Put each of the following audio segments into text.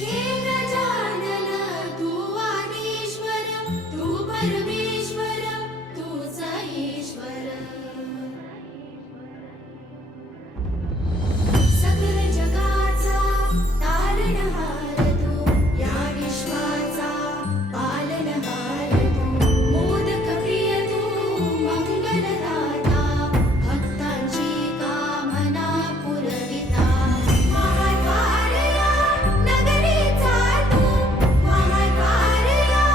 हे गजानन तू आदिश्वर तू परमेश्वर तूच ईश्वर सकल जगाचा तारणहार तू या विश्वाचा पालनहार तू मोदक प्रिय तू मंगलदाता भक्तांची कामना पुरविता महाद्वार या नगरीचा तू महाद्वार या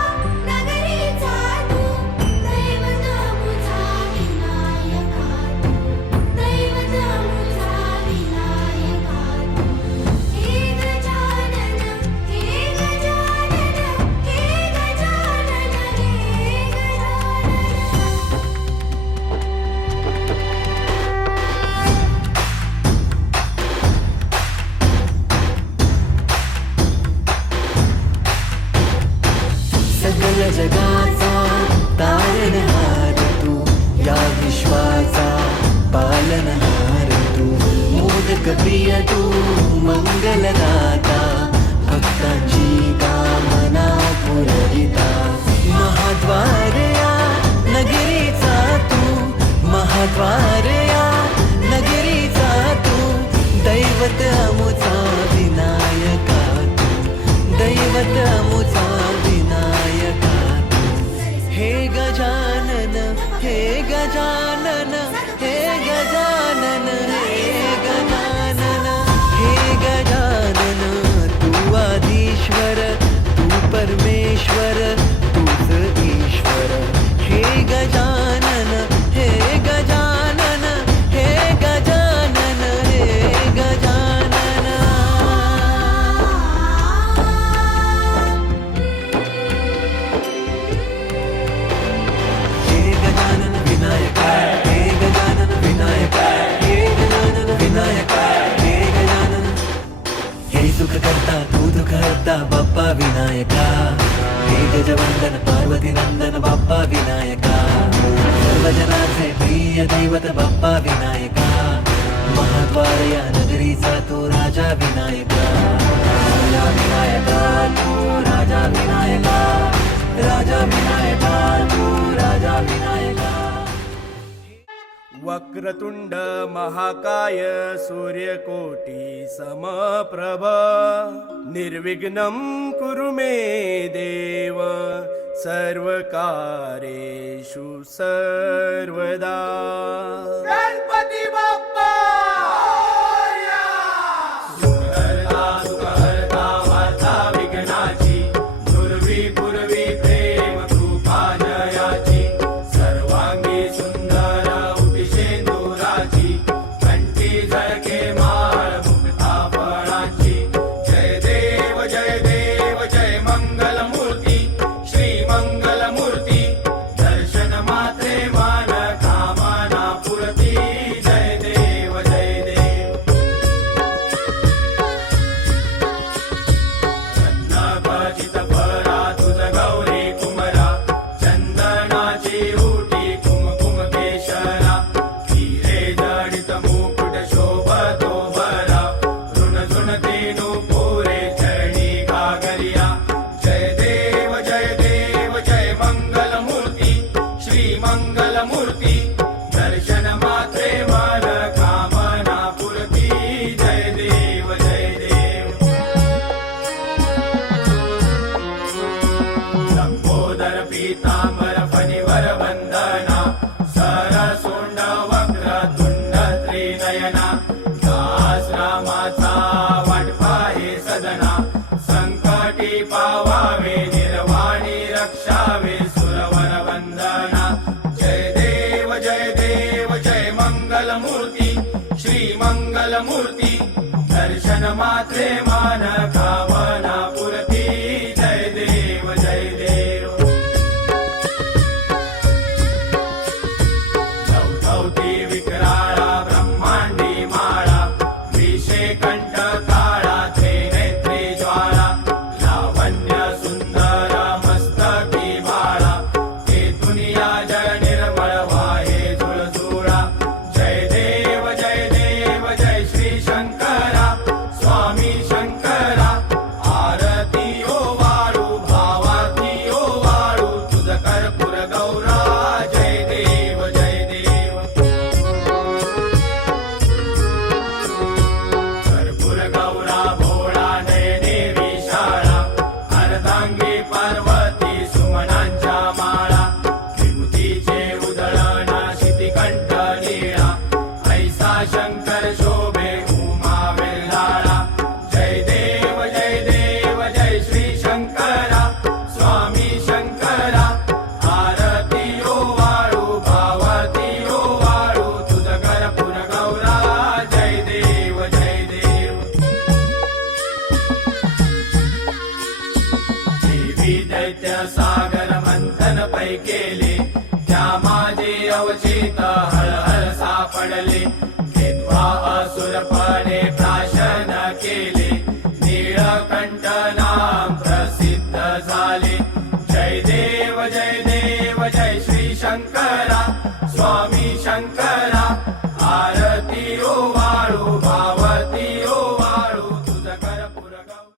नगरीचा तू दैवत मुझा विनायका तू दैवत मुझा विनायका तू हे गजानन हे गजानन हे गजानन हे गजानन सकल जगाचा तारणहार तू या विश्वाचा पालनहार तू मोदक प्रिय तू मंगलदाता भक्तांची कामना पुरविता महाद्वार या नगरीचा तू महाद्वार या नगरीचा तू दैवत अमुचा विनायका तू दैवत अमुचा विनायका तू हे गजानन हे गजानन हे गजानन हे गजानन हे गजानन तू आदिश्वर तू परमेश्वर तूच ईश्वर हे गजानन हे गजानन हे गजानन हे गजानन हे गजानन विनायका हे गजानन विनायका हे गजानन विनायका हे गजानन हे सुख करता तू दुःख हरता बाप्पा विनायका हे गजवंदन पार्वती नंदन बाप्पा विनायका सर्व जनाचे प्रिय दैवत बाप्पा विनायका महाद्वार या नगरीचा तू राजा विनायका राजा विनायका तू राजा विनायका राजा विनायका तू राजा विनायका वक्रतुंड महाकाय सूर्यकोटी समप्रभ निर्विघ्नं कुरु मे देव सर्वकार्येषु सर्वदा गणपती बाप्पा सुहर्ता सुहर्ता वार्ता विघ्नाची दुर्वी पूर्वी प्रेम कृपा जयाची सर्वांगी सुंदर उपिशेंदुराची कंठी झळके माळ मुक्ता फळाची जय देव जय मंगल मूर्ती श्री मंगल मूर्ती दर्शन मात्रे मान कामना पुरती जय देव मी दैत्य सागर मंथन पै केले त्या माझे अवचित हळहळ सापडले घेतवा असुरपणे प्राशन केले नीळकंठ नाम प्रसिद्ध झाले जय देव जय श्री शंकरा स्वामी शंकरा आरती ओवा